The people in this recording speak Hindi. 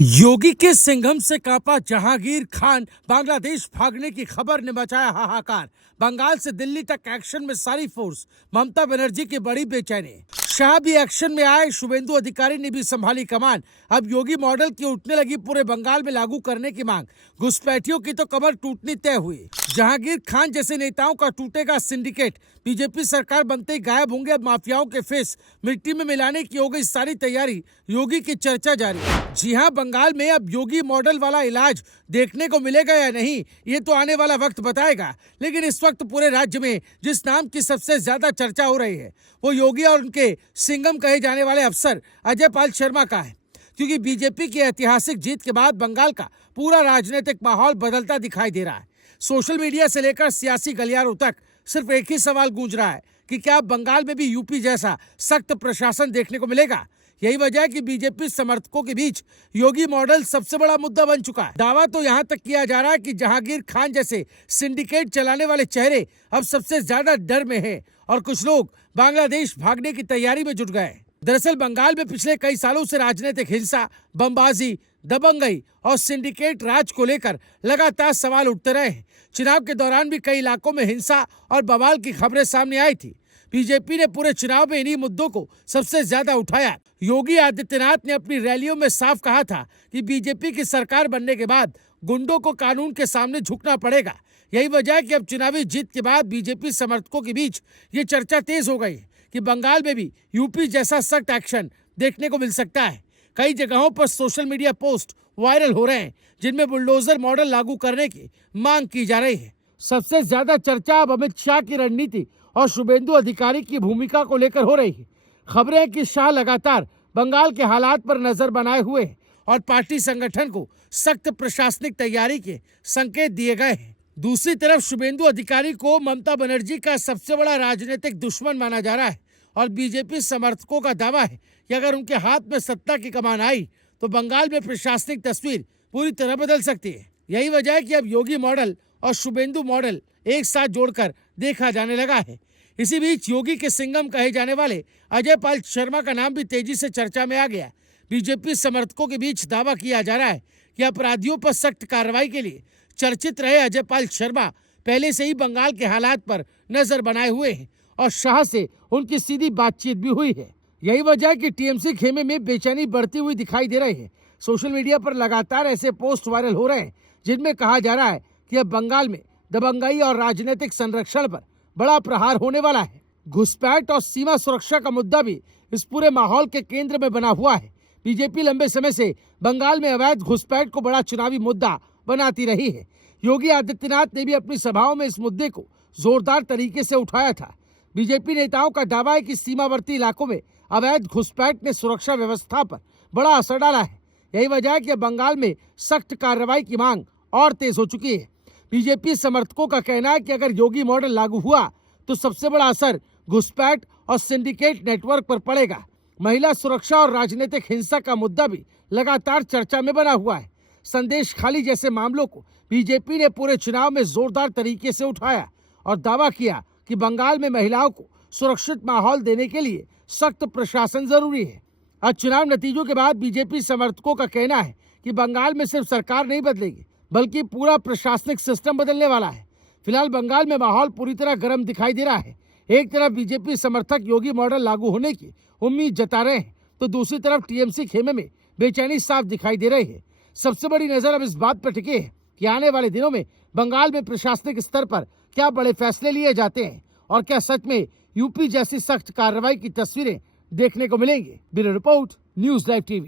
योगी के सिंघम से कांपा जहांगीर खान, बांग्लादेश भागने की खबर ने मचाया हाहाकार। बंगाल से दिल्ली तक एक्शन में सारी फोर्स, ममता बनर्जी की बड़ी बेचैनी। शाह भी एक्शन में आए, शुभेंदु अधिकारी ने भी संभाली कमान। अब योगी मॉडल की उठने लगी पूरे बंगाल में लागू करने की मांग। घुसपैठियों की तो कमर टूटनी तय हुई। जहांगीर खान जैसे नेताओं का टूटेगा सिंडिकेट। बीजेपी सरकार बनते ही गायब होंगे अब माफियाओं के फेस। मिट्टी में मिलाने की हो गई सारी तैयारी, योगी की चर्चा जारी। जी हां, बंगाल में अब योगी मॉडल वाला इलाज देखने को मिलेगा या नहीं, ये तो आने वाला वक्त बताएगा। लेकिन इस वक्त पूरे राज्य में जिस नाम की सबसे ज्यादा चर्चा हो रही है वो योगी और उनके सिंघम कहे जाने वाले अफसर अजय पाल शर्मा का है। क्योंकि बीजेपी की ऐतिहासिक जीत के बाद बंगाल का पूरा राजनीतिक माहौल बदलता दिखाई दे रहा है। सोशल मीडिया से लेकर सियासी गलियारों तक सिर्फ एक ही सवाल गूंज रहा है कि क्या बंगाल में भी यूपी जैसा सख्त प्रशासन देखने को मिलेगा। यही वजह है कि बीजेपी समर्थकों के बीच योगी मॉडल सबसे बड़ा मुद्दा बन चुका है। दावा तो यहां तक किया जा रहा है कि जहांगीर खान जैसे सिंडिकेट चलाने वाले चेहरे अब सबसे ज्यादा डर में हैं और कुछ लोग बांग्लादेश भागने की तैयारी में जुट गए। दरअसल बंगाल में पिछले कई सालों से राजनीतिक हिंसा, बमबाजी, दबंगई और सिंडिकेट राज को लेकर लगातार सवाल उठते रहे हैं। चुनाव के दौरान भी कई इलाकों में हिंसा और बवाल की खबरें सामने आई थी। बीजेपी ने पूरे चुनाव में इन्हीं मुद्दों को सबसे ज्यादा उठाया। योगी आदित्यनाथ ने अपनी रैलियों में साफ कहा था कि बीजेपी की सरकार बनने के बाद गुंडों को कानून के सामने झुकना पड़ेगा। यही वजह है कि अब चुनावी जीत के बाद बीजेपी समर्थकों के बीच ये चर्चा तेज हो गई कि बंगाल में भी यूपी जैसा सख्त एक्शन देखने को मिल सकता है। कई जगहों पर सोशल मीडिया पोस्ट वायरल हो रहे हैं जिनमें बुलडोजर मॉडल लागू करने की मांग की जा रही है। सबसे ज्यादा चर्चा अब अमित शाह की रणनीति और शुभेंदु अधिकारी की भूमिका को लेकर हो रही है। खबरें हैं कि शाह लगातार बंगाल के हालात पर नजर बनाए हुए हैं और पार्टी संगठन को सख्त प्रशासनिक तैयारी के संकेत दिए गए हैं। दूसरी तरफ शुभेंदु अधिकारी को ममता बनर्जी का सबसे बड़ा राजनीतिक दुश्मन माना जा रहा है और बीजेपी समर्थकों का दावा है कि अगर उनके हाथ में सत्ता की कमान आई तो बंगाल में प्रशासनिक तस्वीर पूरी तरह बदल सकती है। यही वजह है कि अब योगी मॉडल और शुभेंदु मॉडल एक साथ जोड़कर देखा जाने लगा है। इसी बीच योगी के सिंघम कहे जाने वाले अजय पाल शर्मा का नाम भी तेजी से चर्चा में आ गया। बीजेपी समर्थकों के बीच दावा किया जा रहा है कि अपराधियों पर सख्त कार्रवाई के लिए चर्चित रहे अजय पाल शर्मा पहले से ही बंगाल के हालात पर नजर बनाए हुए हैं और शाह से उनकी सीधी बातचीत भी हुई है। यही वजह है कि टीएमसी खेमे में बेचैनी बढ़ती हुई दिखाई दे रही है। सोशल मीडिया पर लगातार ऐसे पोस्ट वायरल हो रहे हैं जिनमें कहा जा रहा है कि अब बंगाल में दबंगई और राजनीतिक संरक्षण पर बड़ा प्रहार होने वाला है। घुसपैठ और सीमा सुरक्षा का मुद्दा भी इस पूरे माहौल के केंद्र में बना हुआ है। बीजेपी लंबे समय से बंगाल में अवैध घुसपैठ को बड़ा चुनावी मुद्दा बनाती रही है। योगी आदित्यनाथ ने भी अपनी सभाओं में इस मुद्दे को जोरदार तरीके से उठाया था। बीजेपी नेताओं का दावा है कि सीमावर्ती इलाकों में अवैध घुसपैठ ने सुरक्षा व्यवस्था पर बड़ा असर डाला है। यही वजह है कि बंगाल में सख्त कार्रवाई की मांग और तेज हो चुकी है। बीजेपी समर्थकों का कहना है कि अगर योगी मॉडल लागू हुआ तो सबसे बड़ा असर घुसपैठ और सिंडिकेट नेटवर्क पर पड़ेगा। महिला सुरक्षा और राजनीतिक हिंसा का मुद्दा भी लगातार चर्चा में बना हुआ है। संदेश खाली जैसे मामलों को बीजेपी ने पूरे चुनाव में जोरदार तरीके से उठाया और दावा किया कि बंगाल में महिलाओं को सुरक्षित माहौल देने के लिए सख्त प्रशासन जरूरी है। आज चुनाव नतीजों के बाद बीजेपी समर्थकों का कहना है कि बंगाल में सिर्फ सरकार नहीं बदलेगी बल्कि पूरा प्रशासनिक सिस्टम बदलने वाला है। फिलहाल बंगाल में माहौल पूरी तरह गर्म दिखाई दे रहा है। एक तरफ बीजेपी समर्थक योगी मॉडल लागू होने की उम्मीद जता रहे हैं तो दूसरी तरफ टीएमसी खेमे में बेचैनी साफ दिखाई दे रही है। सबसे बड़ी नजर अब इस बात पर टिकी है कि आने वाले दिनों में बंगाल में प्रशासनिक स्तर पर क्या बड़े फैसले लिए जाते हैं और क्या सच में यूपी जैसी सख्त कार्रवाई की तस्वीरें देखने को मिलेंगी। Bureau report, news live TV.